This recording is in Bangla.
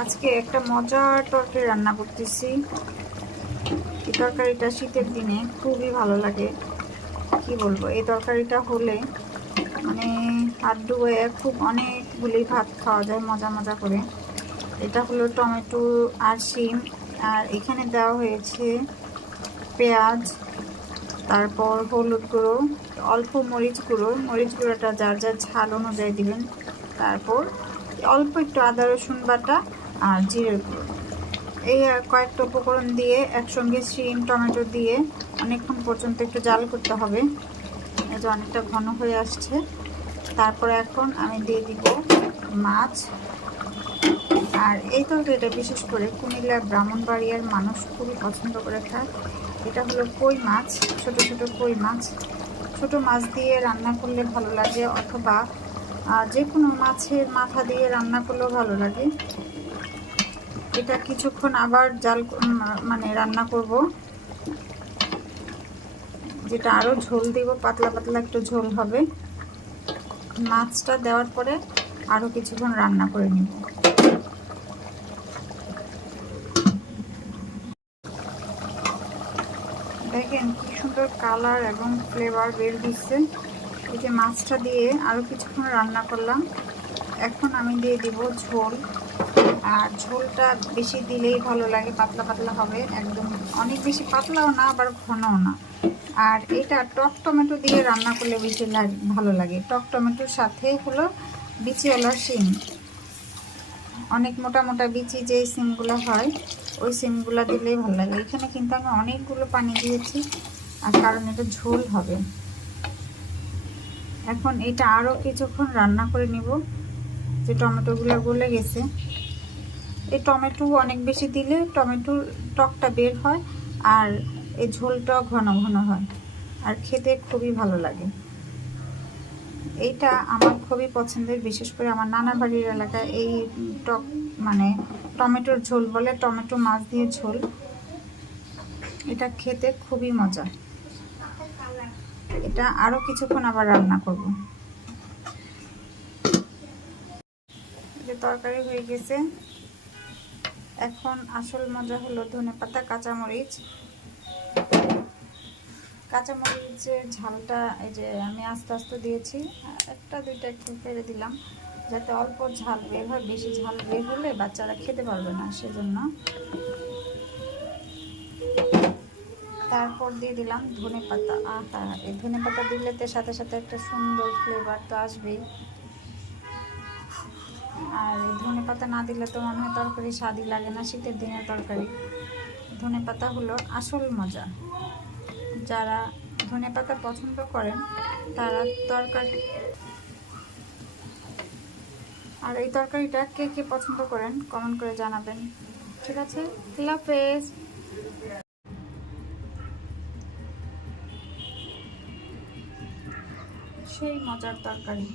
আজকে একটা মজার তরকারি রান্না করতেছি। এই তরকারিটা শীতের দিনে খুবই ভালো লাগে। কি বলবো, এই তরকারিটা হলে মানে হাত ডুবে খুব অনেকগুলি ভাত খাওয়া যায় মজা মজা করে। এটা হলো টমেটো আর শিম, আর এখানে দেওয়া হয়েছে পেঁয়াজ, তারপর হলুদ গুঁড়ো, অল্প মরিচ গুঁড়ো। মরিচ গুঁড়োটা যার যার ঝাল অনুযায়ী দিবেন। তারপর অল্প একটু আদা রসুন বাটা আর জিরের গুঁড়ো। এই কয়েকটা উপকরণ দিয়ে একসঙ্গে শিম টমেটো দিয়ে অনেকক্ষণ পর্যন্ত একটু জাল করতে হবে। এই যে অনেকটা ঘন হয়ে আসছে। তারপরে এখন আমি দিয়ে দিব মাছ। আর এই তরকারিটা বিশেষ করে কুমিল্লার ব্রাহ্মণবাড়িয়ার মানুষ খুবই পছন্দ করে খায়। এটা হলো কই মাছ, ছোট ছোট কই মাছ। ছোট মাছ দিয়ে রান্না করলে ভালো লাগে, অথবা যে কোনো মাছের মাথা দিয়ে রান্না করলেও ভালো লাগে। এটা কিছুক্ষণ আবার জাল মানে রান্না করব, যেটা আরও ঝোল দিব, পাতলা পাতলা একটু ঝোল হবে। মাছটা দেওয়ার পরে আরও কিছুক্ষণ রান্না করে নিব। দেখেন কি সুন্দর কালার এবং ফ্লেভার বের হচ্ছে। এই যে মাছটা দিয়ে আরও কিছুক্ষণ রান্না করলাম। এখন আমি দিয়ে দিব ঝোল। আর ঝোলটা বেশি দিলেই ভালো লাগে, পাতলা পাতলা হবে একদম, অনেক বেশি পাতলাও না আবার ঘনও না। আর এটা টক টমেটো দিয়ে রান্না করলে বেশি ভালো লাগে। টক টমেটোর সাথে হলো বিচিওয়ালা শিম, অনেক মোটা মোটা বিচি যে সিমগুলো হয় ওই সিমগুলো দিলেই ভালো লাগে। এখানে কিন্তু আমি অনেকগুলো পানি দিয়েছি, আর কারণ এটা ঝোল হবে। এখন এটা আরও কিছুক্ষণ রান্না করে নিব। যে টমেটোগুলো গলে গেছে, এই টমেটো অনেক বেশি দিলে টমেটোর টকটা বের হয়, আর এই ঝোলটাও ঘন ঘন হয়, আর খেতে খুবই ভালো লাগে। এইটা আমার খুবই পছন্দের, বিশেষ করে আমার নানা বাড়ির এলাকায় এই টক মানে টমেটোর ঝোল বলে, টমেটো মাছ দিয়ে ঝোল। এটা খেতে খুবই মজা। এটা আরও কিছুক্ষণ আবার রান্না করব। যে তরকারি হয়ে গেছে, এখন আসল মজা হলো ধনেপাতা কাঁচামরিচ। কাঁচামরিচের ঝালটা এই যে আমি আস্তে আস্তে দিয়েছি, একটা দুইটা একটু ফেলে দিলাম যাতে অল্প ঝাল বের হয়। বেশি ঝাল বের হলে বাচ্চারা খেতে পারবে না, সেজন্য। তারপর দিয়ে দিলাম ধনেপাতা। আহা, এই ধনেপাতা দিলে তো সাথে সাথে একটা সুন্দর ফ্লেভার তো আসবেই। আর এই ধনেপাতা না দিলে তো মনে হয় তরকারি স্বাদই লাগে না। শীতের দিনের তরকারি ধনেপাতা হলো আসল মজা। যারা ধনেপাতা পছন্দ করেন তারা তরকারি, আর এই তরকারিটা কে কে পছন্দ করেন কমেন্ট করে জানাবেন। ঠিক আছে, আল্লাহ হাফেজ। সেই মজার তরকারি।